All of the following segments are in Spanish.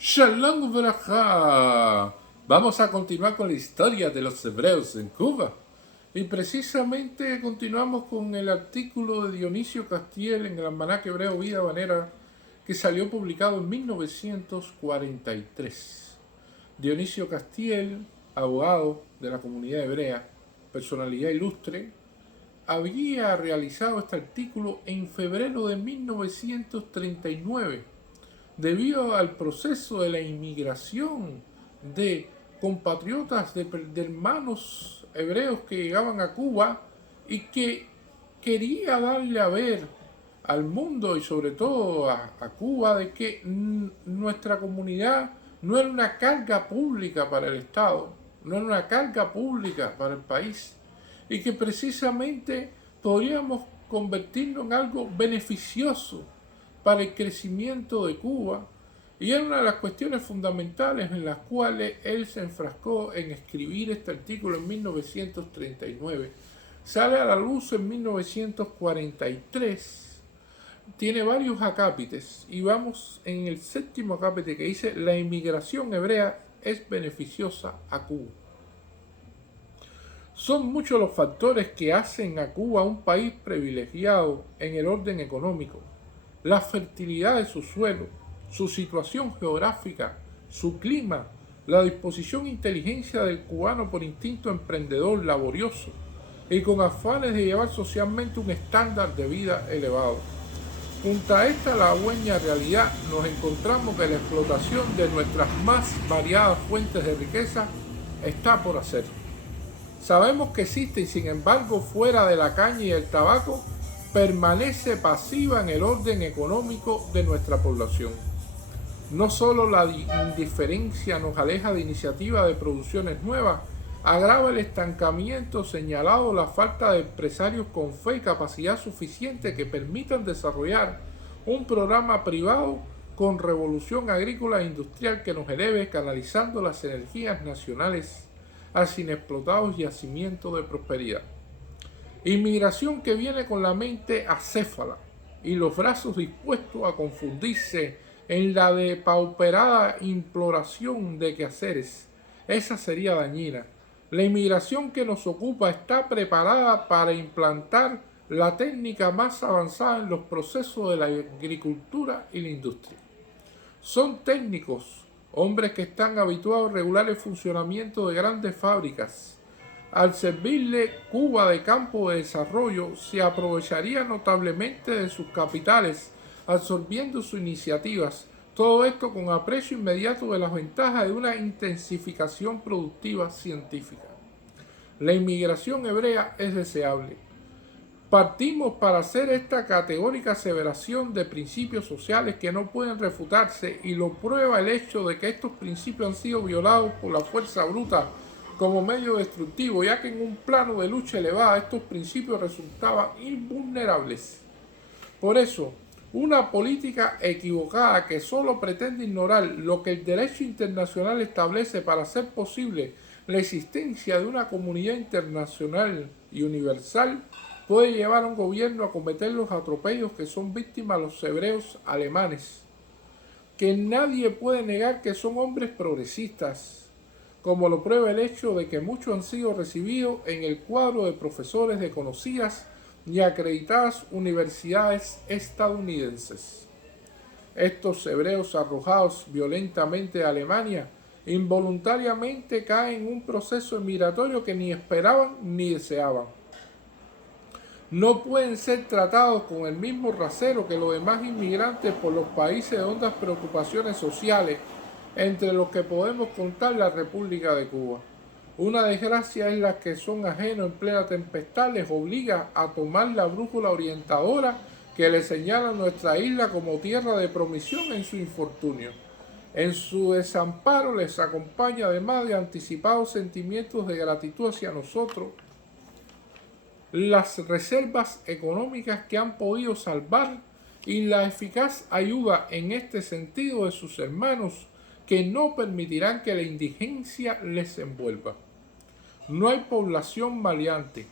Shalom Braja. Vamos a continuar con la historia de los hebreos en Cuba. Y precisamente continuamos con el artículo de Dionisio Castiel en el Almanaque Hebreo Vida Habanera, que salió publicado en 1943. Dionisio Castiel, abogado de la comunidad hebrea, personalidad ilustre, había realizado este artículo en febrero de 1939 debido al proceso de la inmigración de compatriotas, de hermanos hebreos que llegaban a Cuba y que quería darle a ver al mundo y sobre todo a Cuba de que nuestra comunidad no era una carga pública para el Estado, no era una carga pública para el país y que precisamente podríamos convertirnos en algo beneficioso para el crecimiento de Cuba, y era una de las cuestiones fundamentales en las cuales él se enfrascó en escribir este artículo en 1939. Sale a la luz en 1943, tiene varios acápites, y vamos en el séptimo acápite que dice: la inmigración hebrea es beneficiosa a Cuba. Son muchos los factores que hacen a Cuba un país privilegiado en el orden económico. La fertilidad de su suelo, su situación geográfica, su clima, la disposición e inteligencia del cubano por instinto emprendedor, laborioso y con afanes de llevar socialmente un estándar de vida elevado. Junto a esta halagüeña realidad nos encontramos que la explotación de nuestras más variadas fuentes de riqueza está por hacer. Sabemos que existe y sin embargo fuera de la caña y el tabaco permanece pasiva en el orden económico de nuestra población. No solo la indiferencia nos aleja de iniciativas de producciones nuevas, agrava el estancamiento señalado la falta de empresarios con fe y capacidad suficiente que permitan desarrollar un programa privado con revolución agrícola e industrial que nos eleve canalizando las energías nacionales hacia inexplotados yacimientos de prosperidad. Inmigración que viene con la mente acéfala y los brazos dispuestos a confundirse en la depauperada imploración de quehaceres. Esa sería dañina. La inmigración que nos ocupa está preparada para implantar la técnica más avanzada en los procesos de la agricultura y la industria. Son técnicos, hombres que están habituados a regular el funcionamiento de grandes fábricas. Al servirle Cuba de campo de desarrollo, se aprovecharía notablemente de sus capitales, absorbiendo sus iniciativas. Todo esto con aprecio inmediato de las ventajas de una intensificación productiva científica. La inmigración hebrea es deseable. Partimos para hacer esta categórica aseveración de principios sociales que no pueden refutarse, y lo prueba el hecho de que estos principios han sido violados por la fuerza bruta como medio destructivo, ya que en un plano de lucha elevada estos principios resultaban invulnerables. Por eso, una política equivocada que solo pretende ignorar lo que el derecho internacional establece para hacer posible la existencia de una comunidad internacional y universal puede llevar a un gobierno a cometer los atropellos que son víctimas los hebreos alemanes, que nadie puede negar que son hombres progresistas, como lo prueba el hecho de que muchos han sido recibidos en el cuadro de profesores de conocidas y acreditadas universidades estadounidenses. Estos hebreos arrojados violentamente a Alemania involuntariamente caen en un proceso migratorio que ni esperaban ni deseaban. No pueden ser tratados con el mismo rasero que los demás inmigrantes por los países de hondas preocupaciones sociales, entre los que podemos contar la República de Cuba. Una desgracia es la que son ajenos en plena tempestad les obliga a tomar la brújula orientadora que les señala nuestra isla como tierra de promisión en su infortunio. En su desamparo les acompaña además de anticipados sentimientos de gratitud hacia nosotros las reservas económicas que han podido salvar y la eficaz ayuda en este sentido de sus hermanos que no permitirán que la indigencia les envuelva. No hay población maleante,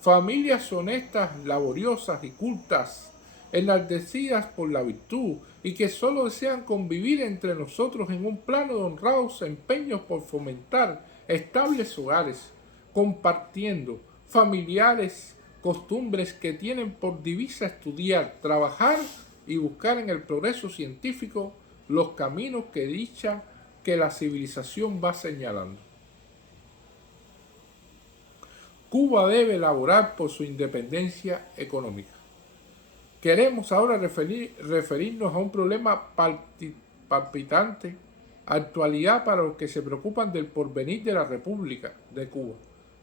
familias honestas, laboriosas y cultas enardecidas por la virtud y que solo desean convivir entre nosotros en un plano de honrados empeños por fomentar estables hogares, compartiendo familiares costumbres que tienen por divisa estudiar, trabajar y buscar en el progreso científico los caminos que la civilización va señalando. Cuba debe elaborar por su independencia económica. Queremos ahora referirnos a un problema palpitante, actualidad para los que se preocupan del porvenir de la República de Cuba.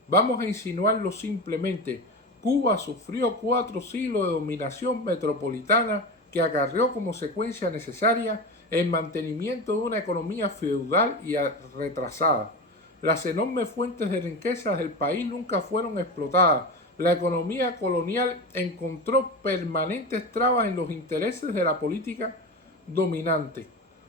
Vamos a insinuarlo simplemente. Cuba sufrió 4 siglos de dominación metropolitana que acarreó como secuencia necesaria el mantenimiento de una economía feudal y retrasada. Las enormes fuentes de riquezas del país nunca fueron explotadas. La economía colonial encontró permanentes trabas en los intereses de la política dominante.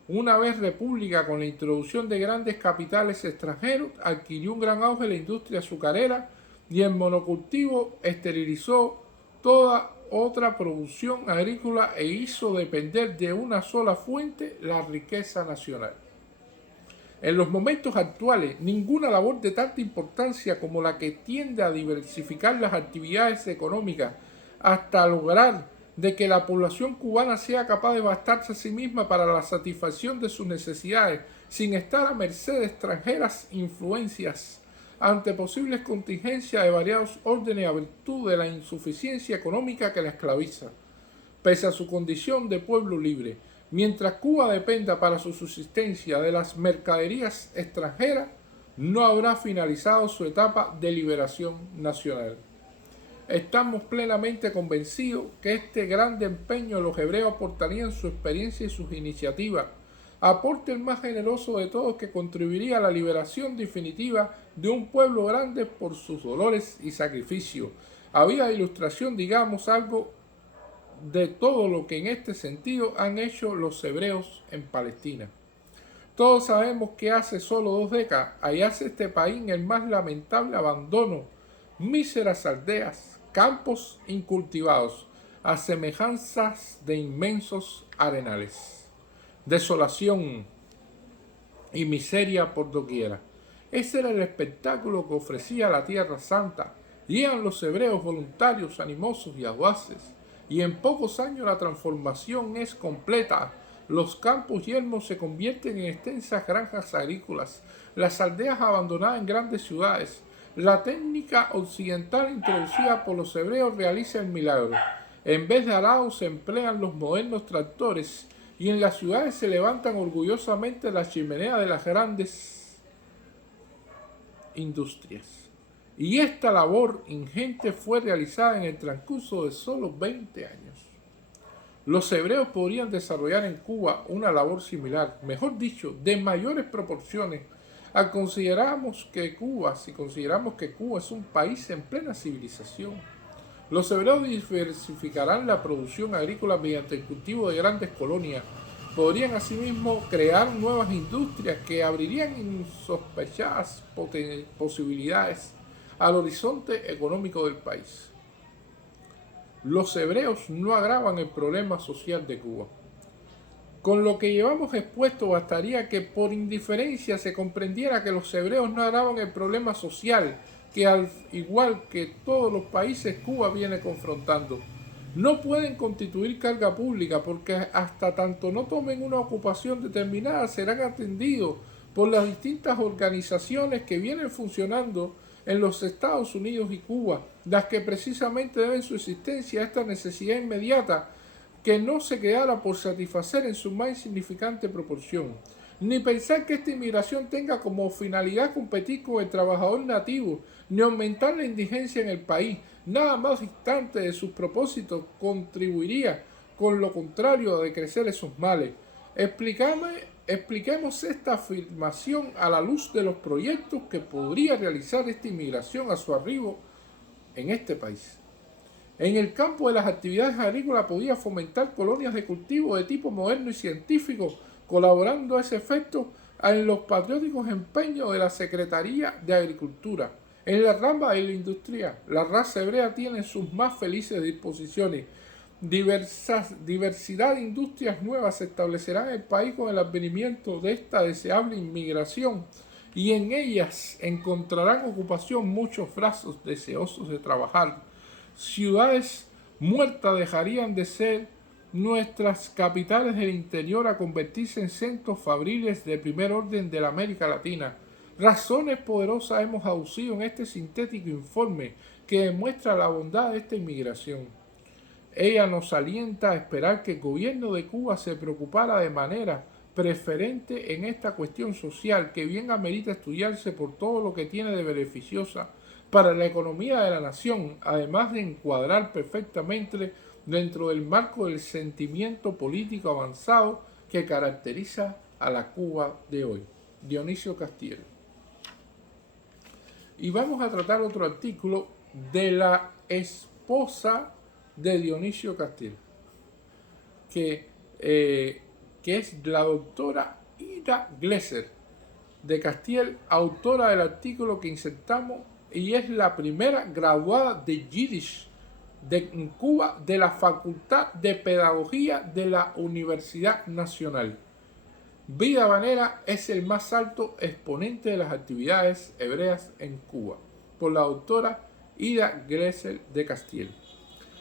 Una vez república, con la introducción de grandes capitales extranjeros, adquirió un gran auge la industria azucarera y el monocultivo esterilizó toda otra producción agrícola e hizo depender de una sola fuente la riqueza nacional. En los momentos actuales, ninguna labor de tanta importancia como la que tiende a diversificar las actividades económicas hasta lograr de que la población cubana sea capaz de bastarse a sí misma para la satisfacción de sus necesidades, sin estar a merced de extranjeras influencias, ante posibles contingencias de variados órdenes a virtud de la insuficiencia económica que la esclaviza, pese a su condición de pueblo libre. Mientras Cuba dependa para su subsistencia de las mercaderías extranjeras, no habrá finalizado su etapa de liberación nacional. Estamos plenamente convencidos que este grande empeño de los hebreos aportaría en su experiencia y sus iniciativas, aporte el más generoso de todos que contribuiría a la liberación definitiva de un pueblo grande por sus dolores y sacrificios. Había ilustración, digamos, algo de todo lo que en este sentido han hecho los hebreos en Palestina. Todos sabemos que hace solo 2 décadas hallase este país en el más lamentable abandono, míseras aldeas, campos incultivados, a semejanzas de inmensos arenales. Desolación y miseria por doquiera. Ese era el espectáculo que ofrecía la Tierra Santa. Iban los hebreos voluntarios, animosos y audaces. Y en pocos años la transformación es completa. Los campos yermos se convierten en extensas granjas agrícolas, las aldeas abandonadas en grandes ciudades. La técnica occidental introducida por los hebreos realiza el milagro. En vez de arados se emplean los modernos tractores y en las ciudades se levantan orgullosamente las chimeneas de las grandes industrias. Y esta labor ingente fue realizada en el transcurso de solo 20 años. Los hebreos podrían desarrollar en Cuba una labor similar, mejor dicho, de mayores proporciones, si consideramos que Cuba es un país en plena civilización. Los hebreos diversificarán la producción agrícola mediante el cultivo de grandes colonias. Podrían asimismo crear nuevas industrias que abrirían insospechadas posibilidades al horizonte económico del país. Los hebreos no agravan el problema social de Cuba. Con lo que llevamos expuesto bastaría que por indiferencia se comprendiera que los hebreos no agravan el problema social que, al igual que todos los países, Cuba viene confrontando. No pueden constituir carga pública porque hasta tanto no tomen una ocupación determinada serán atendidos por las distintas organizaciones que vienen funcionando en los Estados Unidos y Cuba, las que precisamente deben su existencia a esta necesidad inmediata que no se quedara por satisfacer en su más insignificante proporción. Ni pensar que esta inmigración tenga como finalidad competir con el trabajador nativo, ni aumentar la indigencia en el país. Nada más distante de sus propósitos contribuiría, con lo contrario, a decrecer esos males. Expliquemos esta afirmación a la luz de los proyectos que podría realizar esta inmigración a su arribo en este país. En el campo de las actividades agrícolas podía fomentar colonias de cultivo de tipo moderno y científico, colaborando a ese efecto en los patrióticos empeños de la Secretaría de Agricultura. En la rama de la industria, la raza hebrea tiene sus más felices disposiciones. Diversidad de industrias nuevas se establecerán en el país con el advenimiento de esta deseable inmigración, y en ellas encontrarán ocupación muchos brazos deseosos de trabajar. Ciudades muertas dejarían de ser nuestras capitales del interior a convertirse en centros fabriles de primer orden de la América Latina. Razones poderosas hemos aducido en este sintético informe que demuestra la bondad de esta inmigración. Ella nos alienta a esperar que el gobierno de Cuba se preocupara de manera preferente en esta cuestión social que bien amerita estudiarse por todo lo que tiene de beneficiosa para la economía de la nación, además de encuadrar perfectamente dentro del marco del sentimiento político avanzado que caracteriza a la Cuba de hoy. Dionisio Castiel. Y vamos a tratar otro artículo de la esposa de Dionisio Castiel, que es la doctora Ida Glesser de Castiel, autora del artículo que insertamos, y es la primera graduada de Yiddish en Cuba de la Facultad de Pedagogía de la Universidad Nacional. Vida habanera es el más alto exponente de las actividades hebreas en Cuba, por la doctora Ida Glesser de Castiel.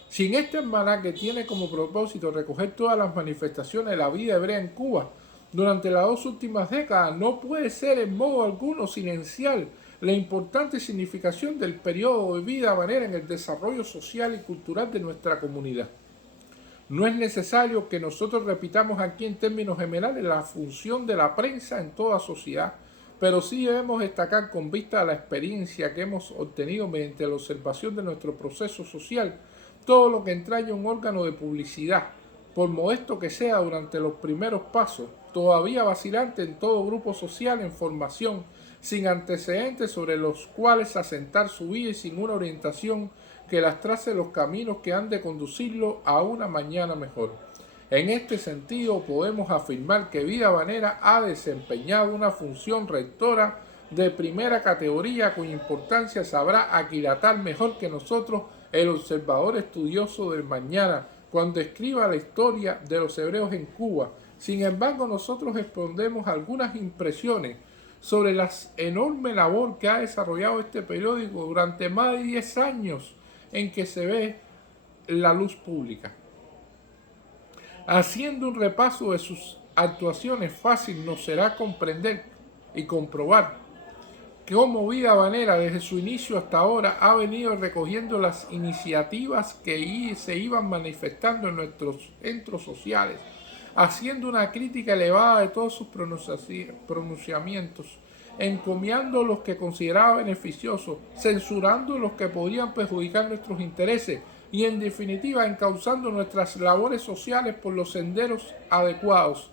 Sin este almanaque tiene como propósito recoger todas las manifestaciones de la vida hebrea en Cuba durante las 2 últimas décadas, no puede ser en modo alguno silenciar la importante significación del periodo de vida habanera en el desarrollo social y cultural de nuestra comunidad. No es necesario que nosotros repitamos aquí en términos generales la función de la prensa en toda sociedad, pero sí debemos destacar con vista a la experiencia que hemos obtenido mediante la observación de nuestro proceso social todo lo que entraña un órgano de publicidad, por modesto que sea durante los primeros pasos, todavía vacilante en todo grupo social en formación, sin antecedentes sobre los cuales asentar su vida y sin una orientación que las trace los caminos que han de conducirlo a una mañana mejor. En este sentido, podemos afirmar que Vida Habanera ha desempeñado una función rectora de primera categoría cuya importancia sabrá aquilatar mejor que nosotros el observador estudioso del mañana cuando escriba la historia de los hebreos en Cuba. Sin embargo, nosotros expondremos algunas impresiones sobre la enorme labor que ha desarrollado este periódico durante más de 10 años en que se ve la luz pública. Haciendo un repaso de sus actuaciones, fácil nos será comprender y comprobar cómo Vida Habanera desde su inicio hasta ahora ha venido recogiendo las iniciativas que se iban manifestando en nuestros centros sociales, haciendo una crítica elevada de todos sus pronunciamientos, encomiando los que consideraba beneficiosos, censurando los que podían perjudicar nuestros intereses y en definitiva encauzando nuestras labores sociales por los senderos adecuados.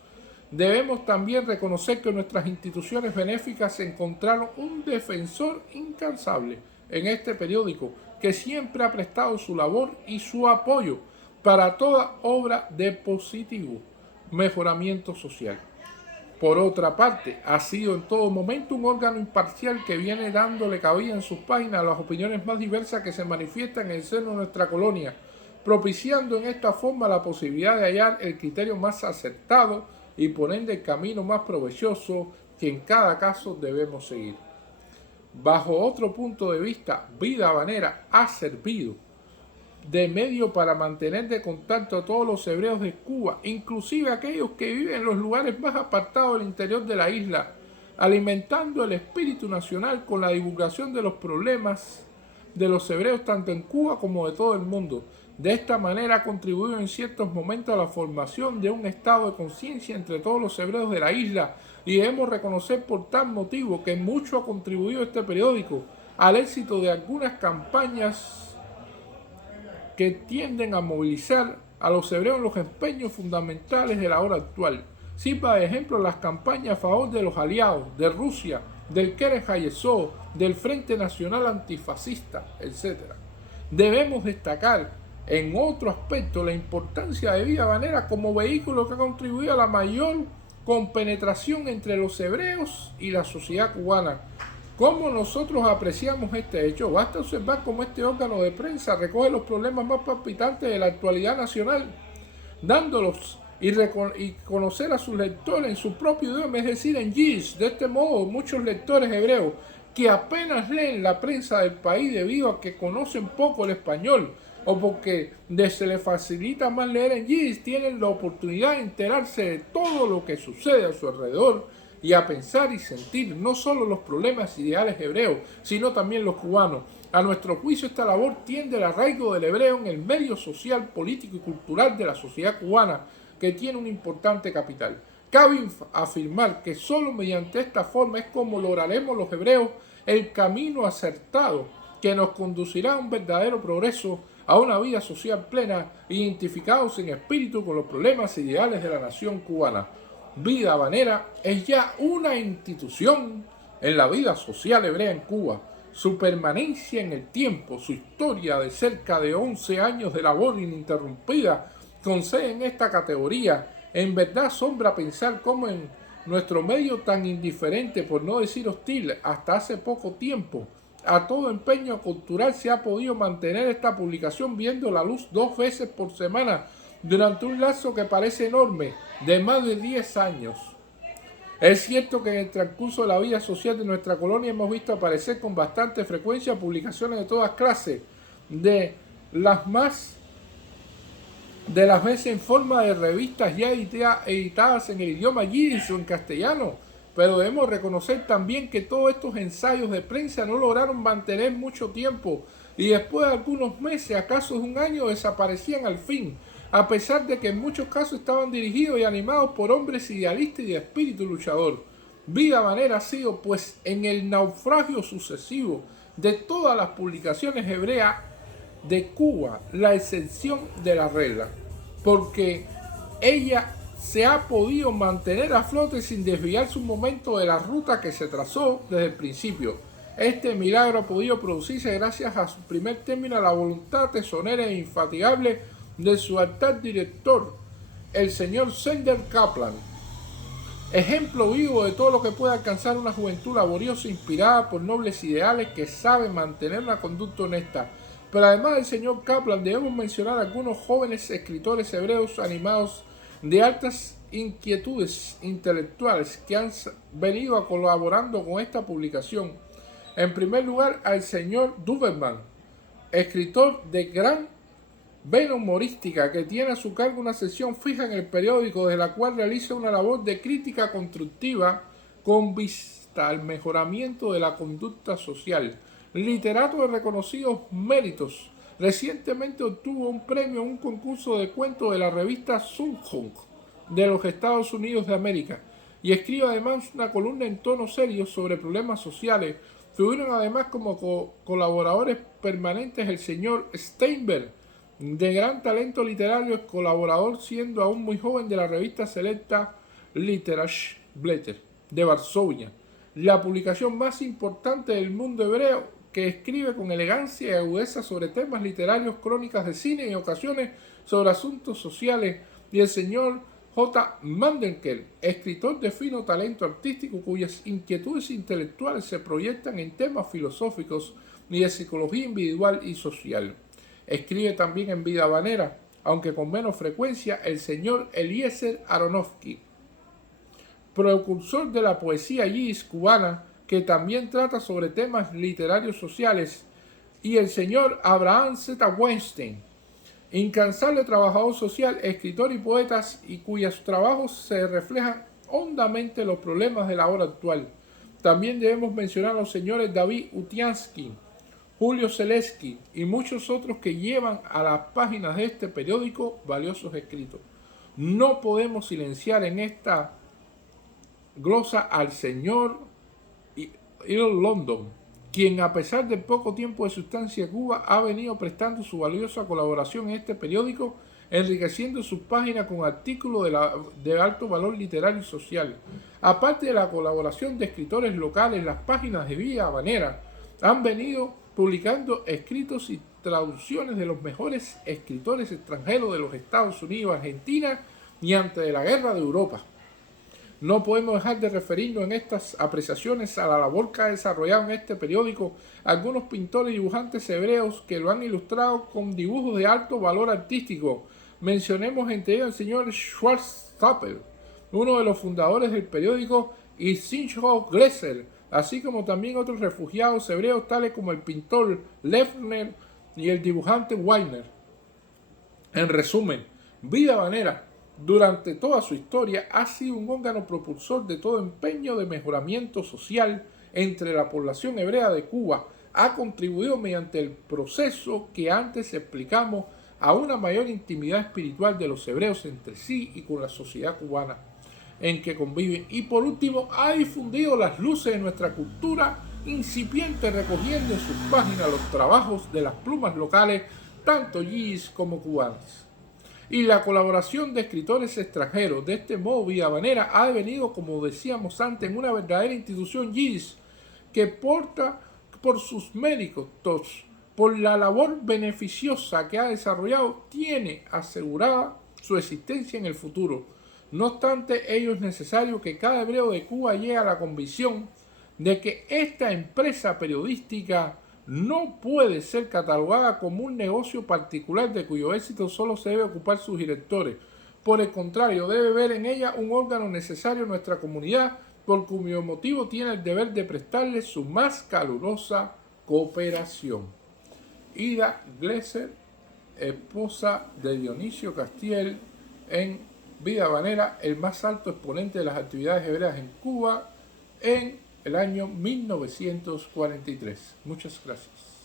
Debemos también reconocer que nuestras instituciones benéficas encontraron un defensor incansable en este periódico que siempre ha prestado su labor y su apoyo para toda obra de positivo mejoramiento social. Por otra parte, ha sido en todo momento un órgano imparcial que viene dándole cabida en sus páginas a las opiniones más diversas que se manifiestan en el seno de nuestra colonia, propiciando en esta forma la posibilidad de hallar el criterio más acertado y poner el camino más provechoso que en cada caso debemos seguir. Bajo otro punto de vista, Vida Habanera ha servido de medio para mantener de contacto a todos los hebreos de Cuba, inclusive aquellos que viven en los lugares más apartados del interior de la isla, alimentando el espíritu nacional con la divulgación de los problemas de los hebreos tanto en Cuba como de todo el mundo. De esta manera ha contribuido en ciertos momentos a la formación de un estado de conciencia entre todos los hebreos de la isla, y debemos reconocer por tal motivo que mucho ha contribuido este periódico al éxito de algunas campañas que tienden a movilizar a los hebreos en los empeños fundamentales de la hora actual. Sirva de ejemplo las campañas a favor de los aliados, de Rusia, del Keren Hayesod, del Frente Nacional Antifascista, etc. Debemos destacar en otro aspecto la importancia de Vida Habanera como vehículo que ha contribuido a la mayor compenetración entre los hebreos y la sociedad cubana, ¿Cómo nosotros apreciamos este hecho? Basta observar cómo este órgano de prensa recoge los problemas más palpitantes de la actualidad nacional, dándolos y conocer a sus lectores en su propio idioma, es decir, en yiddish. De este modo, muchos lectores hebreos que apenas leen la prensa del país debido a que conocen poco el español o porque se les facilita más leer en yiddish, tienen la oportunidad de enterarse de todo lo que sucede a su alrededor y a pensar y sentir no solo los problemas ideales hebreos, sino también los cubanos. A nuestro juicio, esta labor tiende al arraigo del hebreo en el medio social, político y cultural de la sociedad cubana, que tiene un importante capital. Cabe afirmar que solo mediante esta forma es como lograremos los hebreos el camino acertado que nos conducirá a un verdadero progreso, a una vida social plena, identificados en espíritu con los problemas ideales de la nación cubana. Vida Habanera es ya una institución en la vida social hebrea en Cuba. Su permanencia en el tiempo, su historia de cerca de 11 años de labor ininterrumpida, concede en esta categoría. En verdad asombra pensar cómo en nuestro medio tan indiferente, por no decir hostil, hasta hace poco tiempo, a todo empeño cultural se ha podido mantener esta publicación viendo la luz 2 veces por semana durante un lapso que parece enorme, de más de 10 años. Es cierto que en el transcurso de la vida social de nuestra colonia hemos visto aparecer con bastante frecuencia publicaciones de todas clases, de las veces en forma de revistas ya editadas en el idioma yiddish o en castellano, pero debemos reconocer también que todos estos ensayos de prensa no lograron mantener mucho tiempo y después de algunos meses, acaso de un año, desaparecían al fin, a pesar de que en muchos casos estaban dirigidos y animados por hombres idealistas y de espíritu luchador. Vida Habanera ha sido, pues, en el naufragio sucesivo de todas las publicaciones hebreas de Cuba, la excepción de la regla, porque ella se ha podido mantener a flote sin desviarse un momento de la ruta que se trazó desde el principio. Este milagro ha podido producirse gracias a su primer término, a la voluntad tesonera e infatigable de su altar director, el señor Sender Kaplan, ejemplo vivo de todo lo que puede alcanzar una juventud laboriosa inspirada por nobles ideales que sabe mantener una conducta honesta. Pero además del señor Kaplan, debemos mencionar a algunos jóvenes escritores hebreos animados de altas inquietudes intelectuales que han venido colaborando con esta publicación. En primer lugar, al señor Duberman, escritor de gran vena humorística que tiene a su cargo una sección fija en el periódico, de la cual realiza una labor de crítica constructiva con vista al mejoramiento de la conducta social. Literato de reconocidos méritos, recientemente obtuvo un premio en un concurso de cuentos de la revista Sunhunk de los Estados Unidos de América y escribe además una columna en tono serio sobre problemas sociales. Tuvieron además como colaboradores permanentes el señor Steinberg, de gran talento literario, colaborador siendo aún muy joven de la revista selecta Literature Blätter de Varsovia, la publicación más importante del mundo hebreo, que escribe con elegancia y agudeza sobre temas literarios, crónicas de cine y ocasiones sobre asuntos sociales, y el señor J. Mandenkerr, escritor de fino talento artístico cuyas inquietudes intelectuales se proyectan en temas filosóficos y de psicología individual y social. Escribe también en Vida Habanera, aunque con menos frecuencia, el señor Eliezer Aronofsky, precursor de la poesía yiddish cubana, que también trata sobre temas literarios sociales, y el señor Abraham Z. Weinstein, incansable trabajador social, escritor y poeta, y cuyos trabajos se reflejan hondamente en los problemas de la hora actual. También debemos mencionar a los señores David Utiansky, Julio Zaleski y muchos otros que llevan a las páginas de este periódico valiosos escritos. No podemos silenciar en esta glosa al señor Earl London, quien a pesar del poco tiempo de su estancia en Cuba ha venido prestando su valiosa colaboración en este periódico, enriqueciendo sus páginas con artículos de alto valor literario y social. Aparte de la colaboración de escritores locales, las páginas de Vida Habanera han venido publicando escritos y traducciones de los mejores escritores extranjeros de los Estados Unidos, Argentina y antes de la Guerra de Europa. No podemos dejar de referirnos en estas apreciaciones a la labor que ha desarrollado en este periódico algunos pintores y dibujantes hebreos que lo han ilustrado con dibujos de alto valor artístico. Mencionemos entre ellos al señor Schwarzstapel, uno de los fundadores del periódico, y Simcha Glesser, así como también otros refugiados hebreos tales como el pintor Lefner y el dibujante Weiner. En resumen, Vida Habanera, durante toda su historia, ha sido un órgano propulsor de todo empeño de mejoramiento social entre la población hebrea de Cuba. Ha contribuido mediante el proceso que antes explicamos a una mayor intimidad espiritual de los hebreos entre sí y con la sociedad cubana en que conviven. Y por último, ha difundido las luces de nuestra cultura incipiente, recogiendo en sus páginas los trabajos de las plumas locales, tanto yidis como cubanas. Y la colaboración de escritores extranjeros. De este modo, Vida Habanera ha devenido, como decíamos antes, en una verdadera institución yidis que porta por sus méritos, por la labor beneficiosa que ha desarrollado, tiene asegurada su existencia en el futuro. No obstante, ello es necesario que cada hebreo de Cuba llegue a la convicción de que esta empresa periodística no puede ser catalogada como un negocio particular de cuyo éxito solo se debe ocupar sus directores. Por el contrario, debe ver en ella un órgano necesario en nuestra comunidad, por cuyo motivo tiene el deber de prestarle su más calurosa cooperación. Ida Glesser, esposa de Dionisio Castiel, en Vida Habanera, el más alto exponente de las actividades hebreas en Cuba en el año 1943. Muchas gracias.